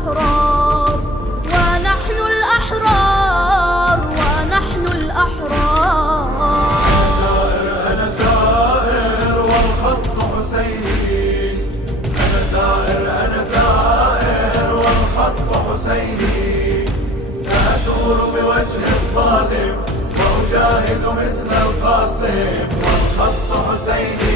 الأحرار، ونحن الأحرار، ونحن الأحرار. أنا ثائر والخط حسيني، أنا ثائر أنا ثائر والخط حسيني، سأثور بوجه الظالم وأجاهد مثل القاسم والخط حسيني.